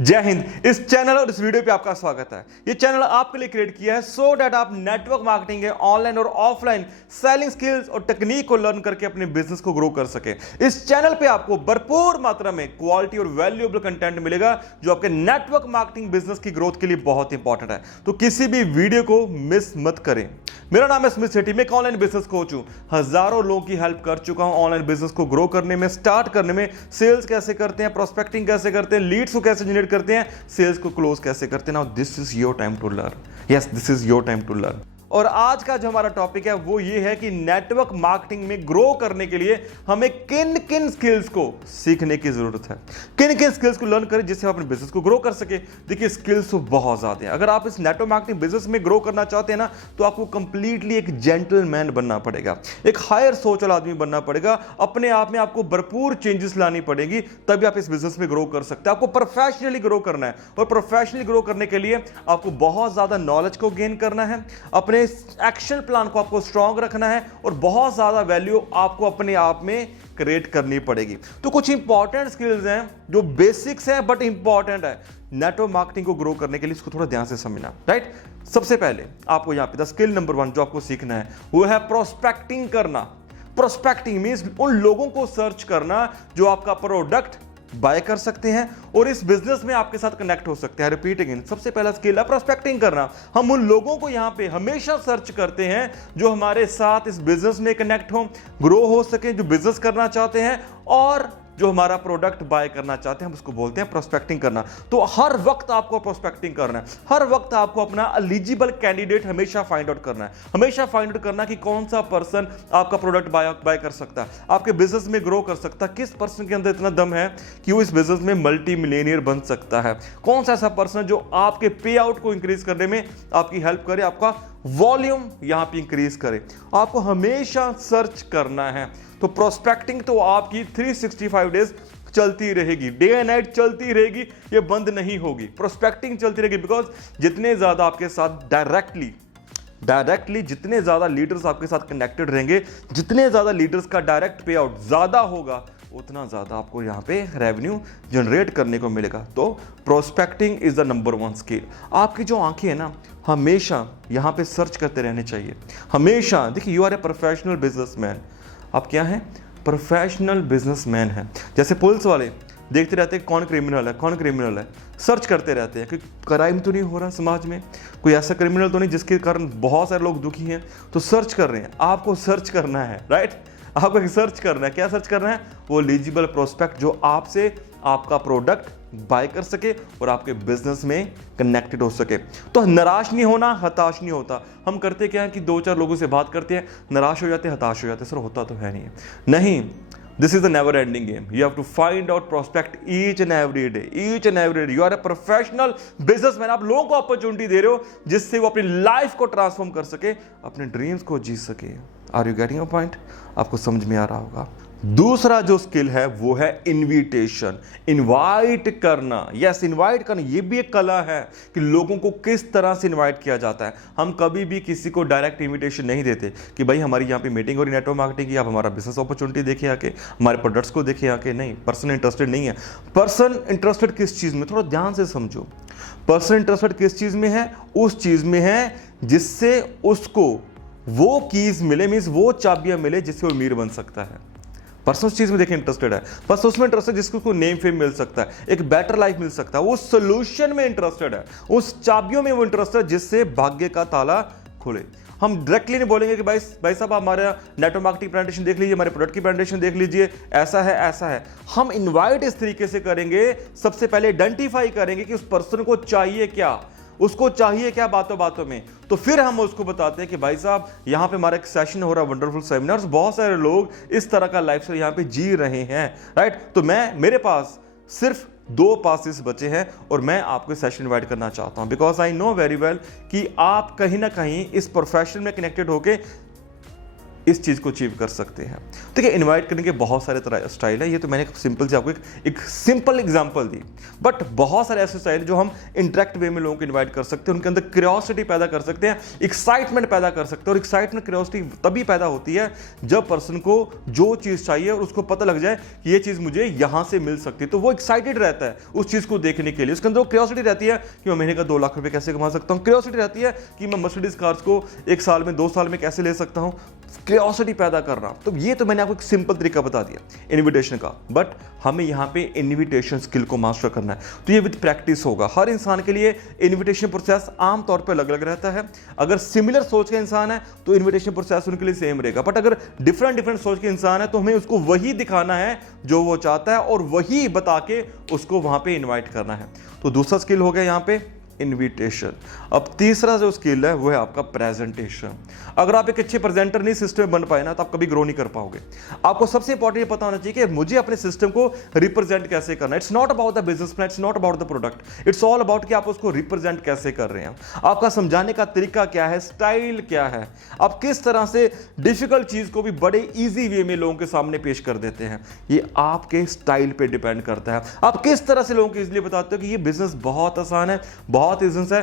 जय हिंद। इस चैनल और इस वीडियो पे आपका स्वागत है। ये चैनल आपके लिए क्रिएट किया है सो दैट आप नेटवर्क मार्केटिंग के ऑनलाइन और ऑफलाइन सेलिंग स्किल्स और टेक्निक को लर्न करके अपने बिजनेस को ग्रो कर सके। इस चैनल पे आपको भरपूर मात्रा में क्वालिटी और वैल्यूएबल कंटेंट मिलेगा जो आपके नेटवर्क मार्केटिंग बिजनेस की ग्रोथ के लिए बहुत इंपॉर्टेंट है। तो किसी भी वीडियो को मिस मत करें। मेरा नाम है स्मिथ सेठी, मैं एक ऑनलाइन बिजनेस कोच हूं। हजारों लोगों की हेल्प कर चुका हूं ऑनलाइन बिजनेस को ग्रो करने में, स्टार्ट करने में। सेल्स कैसे करते हैं, प्रोस्पेक्टिंग कैसे करते हैं, लीड्स को कैसे जनरेट करते हैं, सेल्स को क्लोज कैसे करते हैं। Now this is your time to learn. Yes, this is your time to learn. और आज का जो हमारा टॉपिक है वो ये है कि नेटवर्क मार्केटिंग में ग्रो करने के लिए हमें किन किन स्किल्स को सीखने की जरूरत है, किन किन स्किल्स को लर्न करें जिससे हम अपने बिजनेस को ग्रो कर सके। देखिए, स्किल्स तो बहुत ज्यादा हैं। अगर आप इस नेटवर्क मार्केटिंग बिजनेस में ग्रो करना चाहते हैं ना, तो आपको कंप्लीटली एक जेंटलमैन बनना पड़ेगा, एक हायर सोच वाला आदमी बनना पड़ेगा। अपने आप में आपको भरपूर चेंजेस लानी पड़ेगी, तभी आप इस बिजनेस में ग्रो कर सकते हैं। आपको प्रोफेशनली ग्रो करना है, और प्रोफेशनली ग्रो करने के लिए आपको बहुत ज्यादा नॉलेज को गेन करना है, अपने एक्शन प्लान को आपको स्ट्रांग रखना है, और बहुत ज्यादा वैल्यू आपको अपने आप में क्रिएट करनी पड़ेगी। तो कुछ इंपॉर्टेंट स्किल्स हैं जो बेसिक्स हैं बट इंपॉर्टेंट है नेटवर्क मार्केटिंग को ग्रो करने के लिए। इसको थोड़ा ध्यान से समझना, राइट। सबसे पहले आपको यहां पे स्किल नंबर 1 जो आपको सीखना है वो है प्रोस्पेक्टिंग करना। प्रोस्पेक्टिंग मींस उन लोगों को सर्च करना जो आपका प्रोडक्ट बाय कर सकते हैं और इस बिजनेस में आपके साथ कनेक्ट हो सकते हैं। रिपीट अगेन, सबसे पहला स्किल है प्रोस्पेक्टिंग करना। हम उन लोगों को यहां पे हमेशा सर्च करते हैं जो हमारे साथ इस बिजनेस में कनेक्ट हो, ग्रो हो सके, जो बिजनेस करना चाहते हैं और जो हमारा प्रोडक्ट बाय करना चाहते हैं, हम उसको बोलते हैं प्रोस्पेक्टिंग करना। तो हर वक्त आपको प्रोस्पेक्टिंग करना है, हर वक्त आपको अपना एलिजिबल कैंडिडेट हमेशा फाइंड आउट करना है, हमेशा फाइंड आउट करना कि कौन सा पर्सन आपका प्रोडक्ट बाय कर सकता है, आपके बिजनेस में ग्रो कर सकता है, किस पर्सन के अंदर इतना दम है कि वो इस बिजनेस में मल्टी मिलियनियर बन सकता है, कौन सा ऐसा पर्सन जो आपके पे आउट को इंक्रीज करने में आपकी हेल्प करे, आपका वॉल्यूम यहां पे इंक्रीज करे। आपको हमेशा सर्च करना है। तो प्रोस्पेक्टिंग तो आपकी 365 डेज चलती रहेगी, डे एंड नाइट चलती रहेगी, ये बंद नहीं होगी। प्रोस्पेक्टिंग चलती रहेगी बिकॉज जितने ज्यादा आपके साथ डायरेक्टली जितने ज्यादा लीडर्स आपके साथ कनेक्टेड रहेंगे, जितने ज्यादा लीडर्स का डायरेक्ट पे आउट ज्यादा होगा, उतना ज्यादा आपको यहां पे रेवेन्यू जनरेट करने को मिलेगा। तो prospecting is the number 1 skill. आपकी जो आंखें है ना, हमेशा यहां पे सर्च करते रहने चाहिए, हमेशा। देखिए, you are a professional businessman. आप क्या हैं? प्रोफेशनल बिजनेसमैन हैं। जैसे पुलिस वाले देखते रहते हैं कौन क्रिमिनल है, कौन क्रिमिनल है, सर्च करते रहते हैं कि क्राइम तो नहीं हो रहा समाज में, कोई ऐसा क्रिमिनल तो नहीं जिसके कारण बहुत सारे लोग दुखी हैं, तो सर्च कर रहे हैं। आपको सर्च करना है, राइट। आपको सर्च करना है। क्या सर्च करना है? वो एलिजिबल प्रोस्पेक्ट जो आपसे आपका प्रोडक्ट बाय कर सके और आपके बिजनेस में कनेक्टेड हो सके। तो निराश नहीं होना, हताश नहीं होता। हम करते क्या है कि 2-4 लोगों से बात करते हैं, निराश हो जाते हैं, हताश हो जाते हैं, सर होता तो है नहीं। This is the never ending game. You have to find out prospect each and every day. You are a professional businessman. आप लोगों को अपॉर्चुनिटी दे रहे हो जिससे वो अपनी लाइफ को ट्रांसफॉर्म कर सके, अपने ड्रीम्स को जी सके। Are you getting a point? आपको समझ में आ रहा होगा। दूसरा जो स्किल है वो है इनविटेशन, इनवाइट करना। यस, इनवाइट करना ये भी एक कला है कि लोगों को किस तरह से इनवाइट किया जाता है। हम कभी भी किसी को डायरेक्ट इनविटेशन नहीं देते कि भाई हमारी यहाँ पे मीटिंग हो रही नेटवर्क मार्केटिंग की, आप हमारा बिजनेस अपॉर्चुनिटी देखिए आके, हमारे प्रोडक्ट्स को देखिए आके। नहीं, पर्सन इंटरेस्टेड नहीं है। पर्सन इंटरेस्टेड किस चीज में? थोड़ा ध्यान से समझो। पर्सन इंटरेस्टेड किस चीज में है? उस चीज में है जिससे उसको वो कीज मिले, मीन्स वो चाबियां मिले जिससे वो अमीर बन सकता है। पर्सन उस चीज में देखिए इंटरेस्टेड है, पर्सन उसमें इंटरेस्टेड जिसको नेम फेम मिल सकता है, एक बेटर लाइफ मिल सकता है। वो सोल्यूशन में इंटरेस्टेड है, उस चाबियों में वो इंटरेस्टेड है जिससे भाग्य का ताला खुले। हम डायरेक्टली नहीं बोलेंगे कि भाई साहब आप हमारा नेटवर्क मार्केटिंग प्रेजेंटेशन देख लीजिए, हमारे प्रोडक्ट की प्रेजेंटेशन देख लीजिए, ऐसा है। हम इनवाइट इस तरीके से करेंगे, सबसे पहले आइडेंटिफाई करेंगे कि उस पर्सन को चाहिए क्या, उसको चाहिए क्या बातों में। तो फिर हम उसको बताते हैं कि भाई साहब यहाँ पे हमारा एक सेशन हो रहा है, वंडरफुल सेमिनार्स, बहुत सारे लोग इस तरह का लाइफस्टाइल यहाँ पे जी रहे हैं, राइट। तो मेरे पास सिर्फ 2 पासेस बचे हैं और मैं आपको सेशन इनवाइट करना चाहता हूं because I know very well कि आप कहीं ना कहीं इस प्रोफेशन में कनेक्टेड होके इस चीज़ को अचीव कर सकते हैं। देखिए, इनवाइट करने के बहुत सारे तरह स्टाइल है। ये तो मैंने सिंपल से आपको एक सिंपल एग्जांपल दी, बट बहुत सारे ऐसे स्टाइल जो हम इंटरेक्ट वे में लोगों को इनवाइट कर सकते हैं, उनके अंदर क्यूरियोसिटी पैदा कर सकते हैं, एक्साइटमेंट पैदा कर सकते हैं। और एक्साइटमेंट क्यूरियोसिटी तभी पैदा होती है जब पर्सन को जो चीज़ चाहिए और उसको पता लग जाए कि ये चीज़ मुझे यहाँ से मिल सकती है, तो वो एक्साइटेड रहता है उस चीज़ को देखने के लिए। उसके अंदर क्यूरियोसिटी रहती है कि मैं महीने का 2 लाख रुपए कैसे कमा सकता हूँ, क्यूरियोसिटी रहती है कि मैं मर्सिडीज कार्स को 1 साल में 2 साल में कैसे ले सकता हूँ, क्यूरियोसिटी पैदा करना। तो ये तो मैंने आपको एक सिंपल तरीका बता दिया इनविटेशन का, बट हमें यहाँ पे इनविटेशन स्किल को मास्टर करना है। तो ये विद प्रैक्टिस होगा। हर इंसान के लिए इनविटेशन प्रोसेस आमतौर पे अलग अलग रहता है। अगर सिमिलर सोच का इंसान है तो इनविटेशन प्रोसेस उनके लिए सेम रहेगा, बट अगर डिफरेंट सोच के इंसान है तो हमें उसको वही दिखाना है जो वो चाहता है और वही बता के उसको वहां पे इन्वाइट करना है। तो दूसरा स्किल हो गया यहाँ पे इनविटेशन। अब तीसरा जो स्किल है वो है आपका प्रेजेंटेशन। अगर आप एक अच्छे प्रेजेंटर नहीं सिस्टम में बन पाए ना, तो आप कभी ग्रो नहीं कर पाओगे। आपको सबसे इंपॉर्टेंट ये पता होना चाहिए कि मुझे अपने सिस्टम को रिप्रेजेंट कैसे करना है। It's not about the business plan, it's not about the product, it's all about कि आप उसको रिप्रेजेंट कैसे कर रहे हैं। आपका समझाने का तरीका क्या है, स्टाइल क्या है, आप किस तरह से डिफिकल्ट चीज को भी बड़े ईजी वे में लोगों के सामने पेश कर देते हैं। ये आपके स्टाइल पे डिपेंड करता है। आप किस तरह से लोगों को इजीली बताते हो कि ये बिजनेस बहुत आसान है, बहुत बिजनेस है,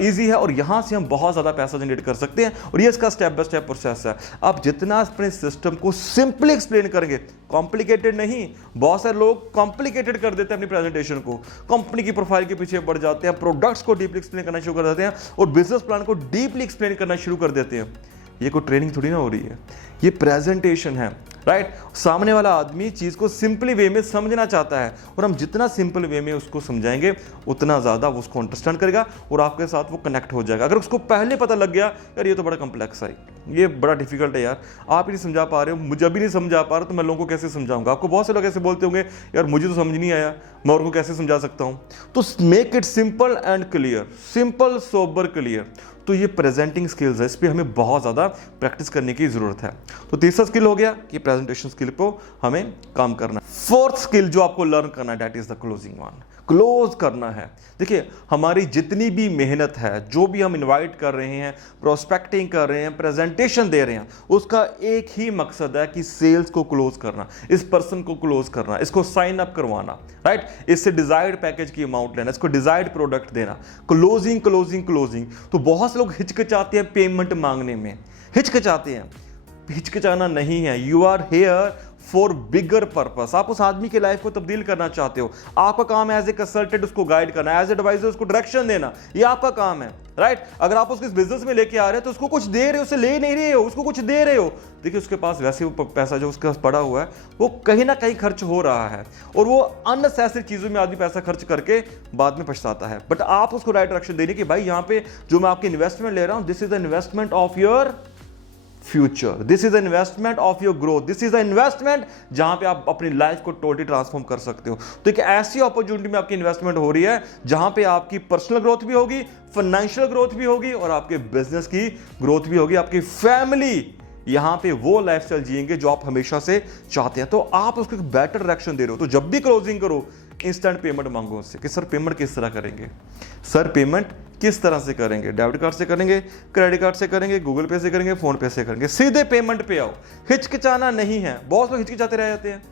इजी है और यहां से हम बहुत ज्यादा पैसा जनरेट कर सकते हैं, और ये इसका स्टेप बाय स्टेप प्रोसेस है। आप जितना अपने सिस्टम को सिंपली एक्सप्लेन करेंगे, कॉम्प्लिकेटेड नहीं। बहुत सारे लोग कॉम्प्लिकेटेड कर देते हैं अपनी प्रेजेंटेशन को, कंपनी की प्रोफाइल के पीछे बढ़ जाते हैं, प्रोडक्ट्स को डीपली एक्सप्लेन करना शुरू कर देते हैं और बिजनेस प्लान को डीपली एक्सप्लेन करना शुरू कर देते हैं। ये कोई ट्रेनिंग थोड़ी ना हो रही है, ये प्रेजेंटेशन है, राइट। सामने वाला आदमी चीज को सिंपली वे में समझना चाहता है, और हम जितना सिंपल वे में उसको समझाएंगे उतना ज्यादा वो उसको अंडरस्टैंड करेगा और आपके साथ वो कनेक्ट हो जाएगा। अगर उसको पहले पता लग गया यार ये तो बड़ा कॉम्प्लेक्स है, ये बड़ा डिफिकल्ट है यार, आप ही नहीं समझा पा रहे हो, मुझे अभी नहीं समझा पा रहा, तो मैं लोगों को कैसे समझाऊंगा। आपको बहुत से लोग ऐसे बोलते होंगे यार मुझे तो समझ नहीं आया, मैं और को कैसे समझा सकता हूं। तो make it simple and clear, simple sober clear. तो ये प्रेजेंटिंग स्किल्स है, इस पर हमें बहुत ज़्यादा प्रैक्टिस करने की ज़रूरत है। तो तीसरा स्किल हो गया कि प्रेजेंटेशन स्किल को हमें काम करना। फोर्थ स्किल जो आपको लर्न करना है, that is the closing one. Close करना है। देखिए, हमारी जितनी भी मेहनत है, जो भी हम इनवाइट कर रहे हैं, प्रोस्पेक्टिंग कर रहे हैं, प्रेजेंटेशन दे रहे हैं, उसका एक ही मकसद है कि सेल्स को क्लोज करना, इस पर्सन को क्लोज करना, इसको साइन अप करवाना, राइट। इससे डिजायर्ड पैकेज की अमाउंट लेना, इसको डिजायर्ड प्रोडक्ट देना। Closing closing closing. तो बहुत से लोग हिचकिचाते हैं पेमेंट मांगने में, हिचकिचाते हैं। हिचकिचाना नहीं है, you are here for bigger purpose. आप उस आदमी की लाइफ को तब्दील करना चाहते हो, आपका काम है एज ए कंसल्टेंट उसको गाइड करना, एज एडवाइजर उसको डायरेक्शन देना, ये आपका काम है, राइट। अगर आप उसको इस बिजनेस में लेके आ रहे हो तो उसको कुछ दे रहे हो, उसे ले नहीं रहे हो, उसको कुछ दे रहे हो। देखिए, उसके पास वैसे वो पैसा जो उसके पास पड़ा हुआ है वो कहीं ना कहीं खर्च हो रहा है, और वो अननेसेसरी चीजों में आदमी पैसा खर्च करके बाद में पछताता है। बट आप उसको राइट डायरेक्शन देने की, भाई यहाँ पे जो मैं आपकी इन्वेस्टमेंट ले रहा हूं, this is the investment of your future, this is investment of your growth, this is the investment जहां पे आप अपनी लाइफ को टोटली ट्रांसफॉर्म कर सकते हो। तो एक ऐसी अपॉर्चुनिटी में आपकी इन्वेस्टमेंट हो रही है जहां पे आपकी पर्सनल ग्रोथ भी होगी, फाइनेंशियल ग्रोथ भी होगी, और आपके बिजनेस की ग्रोथ भी होगी। आपकी फैमिली यहां पे वो लाइफस्टाइल जिएंगे जो आप हमेशा से चाहते हैं। तो आप उसको एक बेटर डायरेक्शन दे रहे हो। तो जब भी क्लोजिंग करो, इंस्टेंट पेमेंट मांगो उससे कि सर पेमेंट किस तरह करेंगे, सर पेमेंट किस तरह से करेंगे, डेबिट कार्ड से करेंगे, क्रेडिट कार्ड से करेंगे, गूगल पे से करेंगे, फोन पे से करेंगे, सीधे पेमेंट पे आओ। हिचकिचाना नहीं है। बहुत लोग हिचकिचाते रह जाते हैं,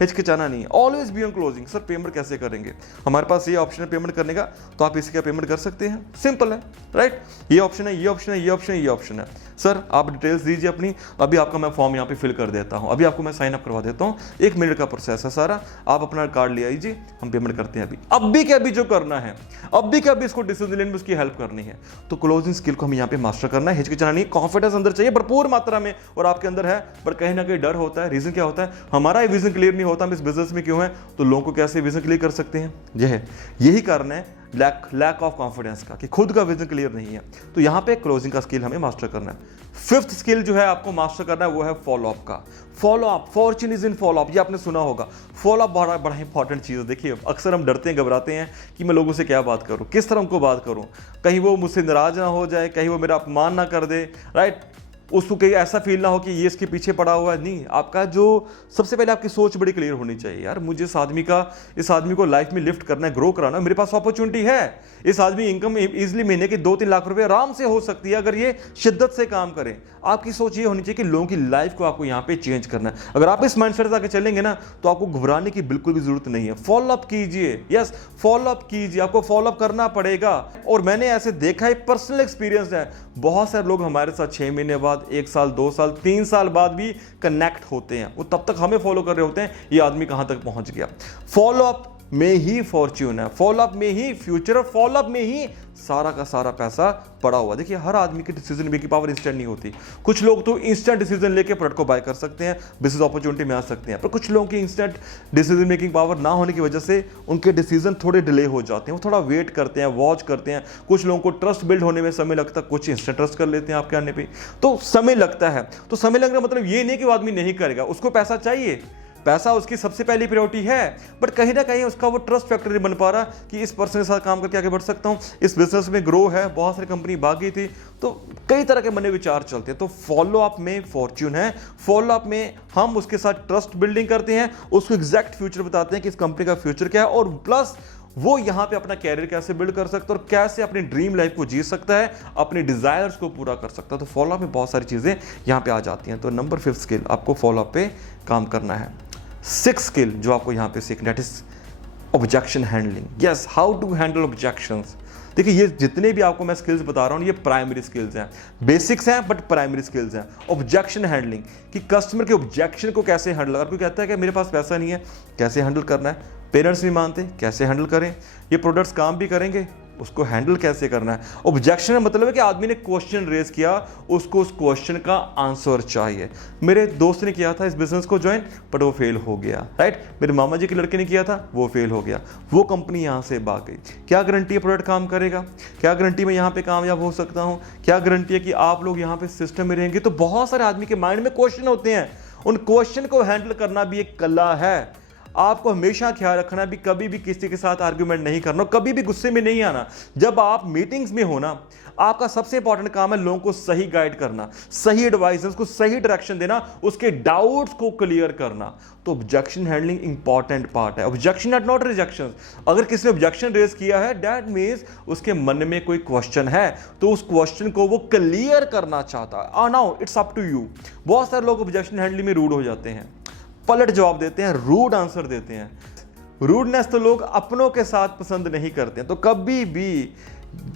हिचकिचाना नहीं, always be on closing. Sir payment कैसे करेंगे, हमारे पास ये ऑप्शन है पेमेंट करने का, तो आप इसका पेमेंट कर सकते हैं, सिंपल है, राइट। ये ऑप्शन है, ये ऑप्शन है, ये ऑप्शन है, ये ऑप्शन है। सर आप डिटेल्स दीजिए अपनी, अभी आपका मैं फॉर्म यहाँ पे फिल कर देता हूँ, अभी आपको मैं साइन अप करवा देता हूँ, 1 मिनट का प्रोसेस है सारा, आप अपना कार्ड ले आइए, हम पेमेंट करते हैं अभी के अभी जो करना है, अभी के अभी इसको डिसीजन लेने में उसकी हेल्प करनी है। तो क्लोजिंग स्किल को हमें यहाँ पे मास्टर करना है। हिचकिचाना नहीं, कॉन्फिडेंस अंदर चाहिए भरपूर मात्रा में, और आपके अंदर है, पर कहीं ना कहीं डर होता है। रीजन क्या होता है, हमारा विजन क्लियर नहीं होता, हम इस बिजनेस में क्यों है, तो लोगों को कैसे विजन क्लियर कर सकते हैं, यही कारण है लैक ऑफ कॉन्फिडेंस का, कि खुद का विजन क्लियर नहीं है। तो यहां पे क्लोजिंग का स्किल हमें मास्टर करना है। फिफ्थ स्किल जो है आपको मास्टर करना है वो है फॉलो अप का। Follow up, Fortune is in follow up, ये आपने सुना होगा। फॉलो अप बड़ा इंपॉर्टेंट चीज है। देखिए, अक्सर हम डरते हैं, घबराते हैं कि मैं लोगों से क्या बात करूं, किस तरह उनको बात करूं, कहीं वो मुझसे नाराज ना हो जाए, कहीं वो मेरा अपमान ना कर दे, राइट। उसको कहीं ऐसा फील ना हो कि ये इसके पीछे पड़ा हुआ है। नहीं, आपका जो सबसे पहले आपकी सोच बड़ी क्लियर होनी चाहिए, यार मुझे इस आदमी को लाइफ में लिफ्ट करना है, ग्रो कराना, मेरे पास अपॉर्चुनिटी है, इस आदमी इनकम इजीली महीने की 2-3 लाख रुपए आराम से हो सकती है अगर ये शिद्दत से काम करें। आपकी सोच ये होनी चाहिए कि लोगों की लाइफ को आपको यहाँ पे चेंज करना है। अगर आप इस माइंडसेट से आगे चलेंगे ना तो आपको घबराने की बिल्कुल भी जरूरत नहीं है। फॉलो अप कीजिए, यस फॉलो अप कीजिए, आपको फॉलो अप करना पड़ेगा। और मैंने ऐसे देखा है, पर्सनल एक्सपीरियंस है, बहुत सारे लोग हमारे साथ 6 महीने बाद, 1 साल, 2 साल, 3 साल बाद भी कनेक्ट होते हैं। वो तब तक हमें फॉलो कर रहे होते हैं, ये आदमी कहां तक पहुंच गया। फॉलो अप में ही फॉर्च्यून है, फॉलो अप में ही फ्यूचर है, फॉलो अप में ही सारा का सारा पैसा पड़ा हुआ। देखिए, हर आदमी की डिसीजन मेकिंग पावर इंस्टेंट नहीं होती। कुछ लोग तो इंस्टेंट डिसीजन लेके प्रोडक्ट को बाय कर सकते हैं, बिजनेस अपॉर्चुनिटी में आ सकते हैं, पर कुछ लोगों की इंस्टेंट डिसीजन मेकिंग पावर ना होने की वजह से उनके डिसीजन थोड़े डिले हो जाते हैं। वो थोड़ा वेट करते हैं, वॉच करते हैं। कुछ लोगों को ट्रस्ट बिल्ड होने में समय लगता है, कुछ इंस्टेंट ट्रस्ट कर लेते हैं आपके आने पर, तो समय लगता है। तो समय लगने का मतलब ये नहीं कि वो आदमी नहीं करेगा, उसको पैसा चाहिए, पैसा उसकी सबसे पहली प्रायोरिटी है, बट कहीं ना कहीं उसका वो ट्रस्ट फैक्टर नहीं बन पा रहा कि इस पर्सन के साथ काम करके आगे बढ़ सकता हूं, इस बिजनेस में ग्रो है, बहुत सारी कंपनी भाग गई थी, तो कई तरह के मन में विचार चलते हैं। तो फॉलो अप में फॉर्च्यून है, फॉलो अप में हम उसके साथ ट्रस्ट बिल्डिंग करते हैं, उसको एग्जैक्ट फ्यूचर बताते हैं कि इस कंपनी का फ्यूचर क्या है, और प्लस वो यहां पे अपना कैरियर कैसे बिल्ड कर सकता है और कैसे अपनी ड्रीम लाइफ को जी सकता है, अपने डिजायर्स को पूरा कर सकता है। तो फॉलो अप में बहुत सारी चीजें यहां पे आ जाती हैं। तो नंबर 5 स्किल, आपको फॉलो अप पे काम करना है। 6 स्किल जो आपको यहां पे सीखना है, that is objection handling. Yes, how to handle objections. देखिए, ये जितने भी आपको मैं स्किल्स बता रहा हूं, ये प्राइमरी स्किल्स हैं, बेसिक्स हैं बट प्राइमरी स्किल्स हैं। ऑब्जेक्शन हैंडलिंग, कि कस्टमर के ऑब्जेक्शन को कैसे हैंडल, अगर कोई कहता है कि मेरे पास पैसा नहीं है, कैसे हैंडल करना है, पेरेंट्स नहीं मानते, कैसे हैंडल करें, ये प्रोडक्ट्स काम भी करेंगे, उसको हैंडल कैसे करना है। ऑब्जेक्शन का मतलब है कि आदमी ने क्वेश्चन रेज किया, उसको उस क्वेश्चन का आंसर चाहिए। मेरे दोस्त ने किया था इस बिजनेस को ज्वाइन, बट वो फेल हो गया, राइट। मेरे मामा जी के लड़के ने किया था, वो फेल हो गया, वो कंपनी यहां से भाग गई। क्या गारंटी है प्रोडक्ट काम करेगा, क्या गारंटी मैं यहां पे कामयाब हो सकता हूं, क्या गारंटी है कि आप लोग यहां पे सिस्टम में रहेंगे। तो बहुत सारे आदमी के माइंड में क्वेश्चन होते हैं, उन क्वेश्चन को हैंडल करना भी एक कला है। आपको हमेशा ख्याल रखना भी, कभी भी किसी के साथ आर्ग्यूमेंट नहीं करना, कभी भी गुस्से में नहीं आना। जब आप मीटिंग्स में हो ना, आपका सबसे इंपॉर्टेंट काम है लोगों को सही गाइड करना, सही एडवाइस, उसको सही डायरेक्शन देना, उसके डाउट्स को क्लियर करना। तो ऑब्जेक्शन हैंडलिंग इंपॉर्टेंट पार्ट है। Objection at not rejection. अगर किसी ने ऑब्जेक्शन रेज किया है, दैट मींस उसके मन में कोई क्वेश्चन है, तो उस क्वेश्चन को वो क्लियर करना चाहता है। Now it's up to you. बहुत सारे लोग ऑब्जेक्शन हैंडलिंग में रूड हो जाते हैं, पलट जवाब देते हैं, रूड आंसर देते हैं। रूडनेस तो लोग अपनों के साथ पसंद नहीं करते हैं। तो कभी भी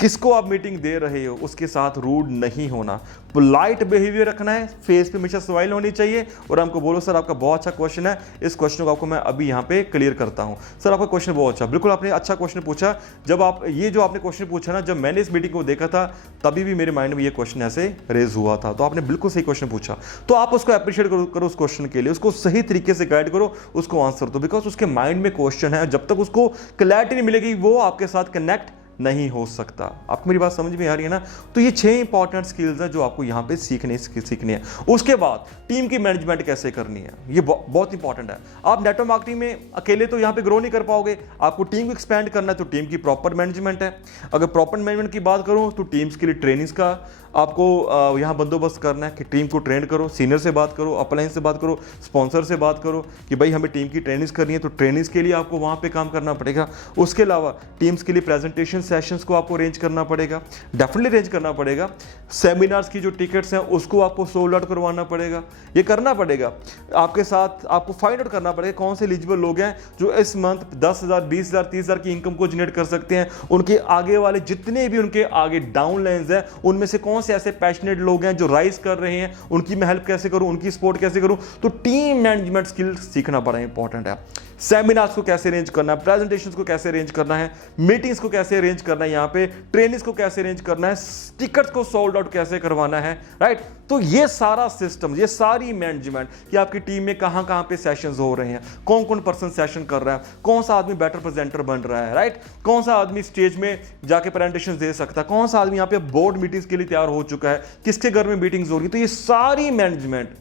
किसको आप मीटिंग दे रहे हो उसके साथ रूड नहीं होना, पोलाइट बिहेवियर रखना है, फेस पे हमेशा स्माइल होनी चाहिए, और हमको बोलो सर आपका बहुत अच्छा क्वेश्चन है, इस क्वेश्चन को आपको मैं अभी यहाँ पे क्लियर करता हूँ। सर आपका क्वेश्चन बहुत अच्छा, बिल्कुल आपने अच्छा क्वेश्चन पूछा। जब आप ये जो आपने क्वेश्चन पूछा ना, जब मैंने इस मीटिंग को देखा था तभी भी मेरे माइंड में ये क्वेश्चन ऐसे रेज हुआ था, तो आपने बिल्कुल सही क्वेश्चन पूछा। तो आप उसको अप्रिशिएट करो उस क्वेश्चन के लिए, उसको सही तरीके से गाइड करो, उसको आंसर दो, बिकॉज उसके माइंड में क्वेश्चन है। जब तक उसको क्लैरिटी नहीं मिलेगी वो आपके साथ कनेक्ट नहीं हो सकता। आपको मेरी बात समझ में आ रही है ना। तो ये 6 इंपॉर्टेंट स्किल्स हैं जो आपको यहाँ पे सीखनी है। उसके बाद टीम की मैनेजमेंट कैसे करनी है, ये बहुत इंपॉर्टेंट है। आप नेटवर्क मार्केटिंग में अकेले तो यहाँ पे ग्रो नहीं कर पाओगे, आपको टीम को एक्सपेंड करना है, तो टीम की प्रॉपर मैनेजमेंट है। अगर प्रॉपर मैनेजमेंट की बात करूँ तो टीम्स के लिए ट्रेनिंग्स का आपको यहाँ बंदोबस्त करना है कि टीम को ट्रेन करो, सीनियर से बात करो, अपलाइन से बात करो, स्पॉन्सर से बात करो कि भाई हमें टीम की ट्रेनिंग्स करनी है, तो ट्रेनिंग्स के लिए आपको वहाँ पे काम करना पड़ेगा। उसके अलावा टीम्स के लिए प्रेजेंटेशन सेशंस को आपको अरेंज करना पड़ेगा, डेफिनेटली अरेंज करना पड़ेगा। सेमिनार्स की जो टिकट्स हैं उसको आपको सोल्ड आउट करवाना पड़ेगा, ये करना पड़ेगा। आपके साथ आपको फाइंड आउट करना पड़ेगा कौन से एलिजिबल लोग हैं जो इस मंथ 10,000, 20,000, 30,000 की इनकम को जनरेट कर सकते हैं। उनके आगे वाले जितने भी उनके आगे डाउन लाइन्स हैं, उनमें से कौन से ऐसे पैशनेट लोग हैं जो राइज कर रहे हैं, उनकी मैं हेल्प कैसे करूं, उनकी सपोर्ट कैसे करूं। तो टीम मैनेजमेंट स्किल्स सीखना बड़ा इंपॉर्टेंट है। सेमिनार्स को कैसे अरेंज करना है, प्रेजेंटेशंस को कैसे अरेंज करना है, मीटिंग्स को कैसे अरेंज करना है, यहाँ पे ट्रेनिंग्स को कैसे अरेंज करना है, टिकट्स को सोल्ड आउट कैसे करवाना है, राइट। तो ये सारा सिस्टम, ये सारी मैनेजमेंट कि आपकी टीम में कहां पे सेशंस हो रहे हैं, कौन कौन पर्सन सेशन कर रहा है, कौन सा आदमी बेटर प्रेजेंटर बन रहा है, राइट, कौन सा आदमी स्टेज में जाके प्रेजेंटेशन दे सकता है, कौन सा आदमी यहाँ पे बोर्ड मीटिंग्स के लिए तैयार हो चुका है, किसके घर में मीटिंग्स हो रही है। तो ये सारी मैनेजमेंट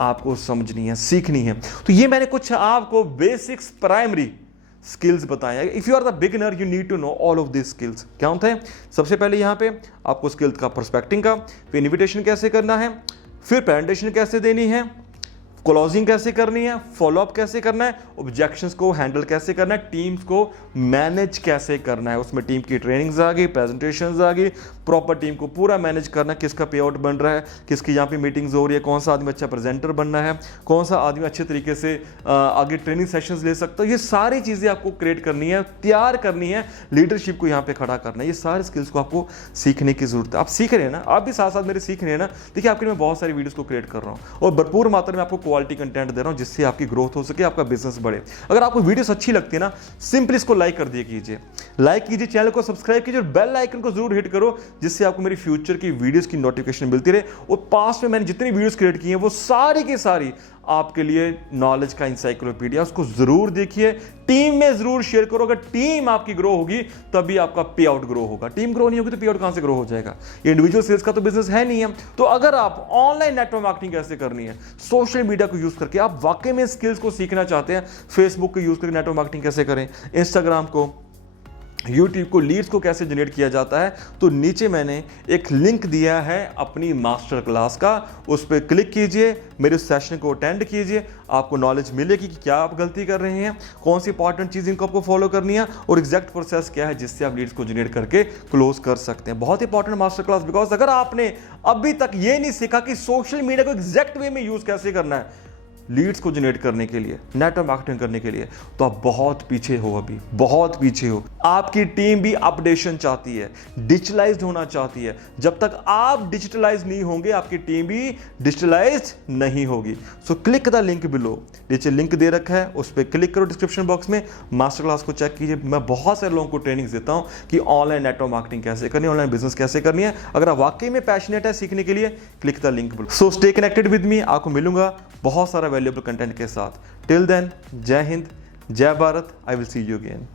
आपको समझनी है, सीखनी है। तो ये मैंने कुछ आपको बेसिक्स प्राइमरी स्किल्स बताए। If you are the beginner you need to know all of this skills. क्या होता है, सबसे पहले यहाँ पे आपको स्किल्स का, प्रोस्पेक्टिंग का, फिर इन्विटेशन कैसे करना है, फिर प्रेजेंटेशन कैसे देनी है, क्लोजिंग कैसे करनी है, फॉलोअप कैसे करना है, ऑब्जेक्शंस को हैंडल कैसे करना है, टीम्स को मैनेज कैसे करना है। उसमें टीम की ट्रेनिंग्स आ गई, प्रेजेंटेशंस आ गई, प्रॉपर टीम को पूरा मैनेज करना, किसका पे आउट बन रहा है, किसकी यहाँ पे मीटिंग्स हो रही है, कौन सा आदमी अच्छा प्रेजेंटर बनना है, कौन सा आदमी अच्छे तरीके से आगे ट्रेनिंग सेशंस ले सकता है। ये सारी चीज़ें आपको क्रिएट करनी है, तैयार करनी है, लीडरशिप को यहाँ पे खड़ा करना है। ये सारे स्किल्स को आपको सीखने की जरूरत है। आप सीख रहे हैं ना, आप भी साथ साथ मेरे सीख रहे हैं ना। देखिए आपके लिए मैं बहुत सारी वीडियोस को क्रिएट कर रहा हूँ और भरपूर मात्रा में आपको क्वालिटी कंटेंट दे रहा हूँ, जिससे आपकी ग्रोथ हो सके, आपका बिजनेस बढ़े। अगर आपको वीडियोस अच्छी लगती है ना, सिंपली इसको लाइक कर दिया कीजिए, लाइक कीजिए, चैनल को सब्सक्राइब कीजिए और बेल आइकन को जरूर हिट करो, जिससे आपको मेरी फ्यूचर की वीडियोस की नोटिफिकेशन मिलती रहे। और पास्ट में मैंने जितनी वीडियोस क्रिएट की हैं वो सारी की सारी आपके लिए नॉलेज का इंसाइक्लोपीडिया, उसको जरूर देखिए, टीम में जरूर शेयर करो। अगर टीम आपकी ग्रो होगी तभी आपका पे आउट ग्रो होगा। टीम ग्रो नहीं होगी तो पे आउट कहां से ग्रो हो जाएगा? ये इंडिविजुअल सेल्स का तो बिजनेस है नहीं है। तो अगर आप ऑनलाइन नेटवर्क मार्केटिंग कैसे करनी है, सोशल मीडिया को यूज करके आप वाकई में स्किल्स को सीखना चाहते हैं, फेसबुक को यूज करके नेटवर्क मार्केटिंग कैसे करें, इंस्टाग्राम को, यूट्यूब को, लीड्स को कैसे जनरेट किया जाता है, तो नीचे मैंने एक लिंक दिया है अपनी मास्टर क्लास का, उस पर क्लिक कीजिए, मेरे सेशन को अटेंड कीजिए। आपको नॉलेज मिलेगी कि क्या आप गलती कर रहे हैं, कौन सी इंपॉर्टेंट चीज़ इनको आपको फॉलो करनी है और एग्जैक्ट प्रोसेस क्या है जिससे आप लीड्स को जनरेट करके क्लोज कर सकते हैं। बहुत इंपॉर्टेंट मास्टर क्लास, बिकॉज अगर आपने अभी तक ये नहीं सीखा कि सोशल मीडिया को एग्जैक्ट वे में यूज कैसे करना है लीड्स को जनरेट करने के लिए, नेटवर्क मार्केटिंग करने के लिए, तो आप बहुत पीछे हो, अभी बहुत पीछे हो। आपकी टीम भी अपडेशन चाहती है, डिजिटलाइज्ड होना चाहती है। जब तक आप डिजिटलाइज नहीं होंगे आपकी टीम भी डिजिटलाइज्ड नहीं होगी। So click the link below, नीचे लिंक दे रखा है, उस पर क्लिक करो डिस्क्रिप्शन बॉक्स में, मास्टर क्लास को चेक कीजिए। मैं बहुत सारे लोगों को ट्रेनिंग्स देता हूं कि ऑनलाइन नेटवर्क मार्केटिंग कैसे करनी है, ऑनलाइन बिजनेस कैसे करनी है। अगर आप वाकई में पैशनेट है सीखने के लिए, click the link below. So stay connected with me, आपको मिलूंगा बहुत सारा वैल्यूएबल कंटेंट के साथ। टिल देन, जय हिंद, जय Bharat, I will see you again.